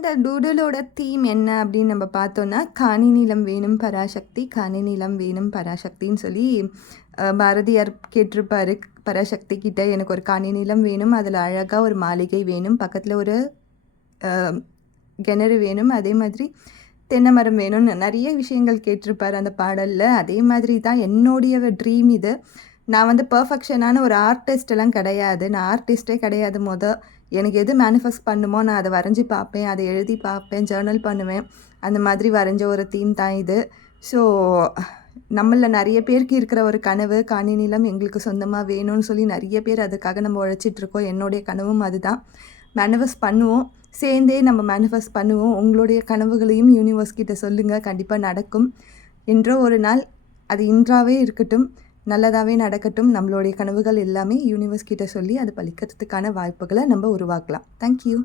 இந்த டூடலோட தீம் என்ன அப்படின்னு நம்ம பார்த்தோன்னா, காணி நிலம் வேணும் பராசக்தி, காணி நிலம் வேணும் பராசக்தின்னு சொல்லி பாரதியார் கேட்டிருப்பாரு பராசக்தி கிட்ட, எனக்கு ஒரு காணி நிலம் வேணும், அதில் அழகாக ஒரு மாளிகை வேணும், பக்கத்தில் ஒரு கிணறு வேணும், அதே மாதிரி தென்னை மரம் வேணும்னு நிறைய விஷயங்கள் கேட்டிருப்பார் அந்த பாடலில். அதே மாதிரி தான் என்னுடைய ட்ரீம் இது. நான் வந்து பர்ஃபெக்ஷனான ஒரு ஆர்டிஸ்டெல்லாம் கிடையாது, நான் ஆர்டிஸ்ட்டே கிடையாது. எனக்கு எது மேனிஃபெஸ்ட் பண்ணுமோ நான் அதை வரைஞ்சி பார்ப்பேன், அதை எழுதி பார்ப்பேன், ஜேர்னல் பண்ணுவேன். அந்த மாதிரி வரைஞ்ச ஒரு தீம் தான் இது. ஸோ நம்மளில் நிறைய பேருக்கு இருக்கிற ஒரு கனவு, காணி நிலம் எங்களுக்கு சொந்தமாக வேணும்னு சொல்லி நிறைய பேர் அதுக்காக நம்ம உழைச்சிட்ருக்கோம். என்னுடைய கனவும் அதுதான். மேனிஃபெஸ்ட் பண்ணுவோம், சேர்ந்தே நம்ம மேனிஃபெஸ்ட் பண்ணுவோம். உங்களுடைய கனவுகளையும் யூனிவர்ஸ் கிட்ட சொல்லுங்கள், கண்டிப்பாக நடக்கும். என்றோ ஒரு நாள், அது இன்றாவே இருக்கட்டும், நல்லதாகவே நடக்கட்டும். நம்மளுடைய கனவுகள் எல்லாமே யூனிவர்ஸ் கிட்ட சொல்லி அது பலிக்கிறதுக்கான வாய்ப்புகளை நம்ம உருவாக்கலாம். தேங்க்யூ.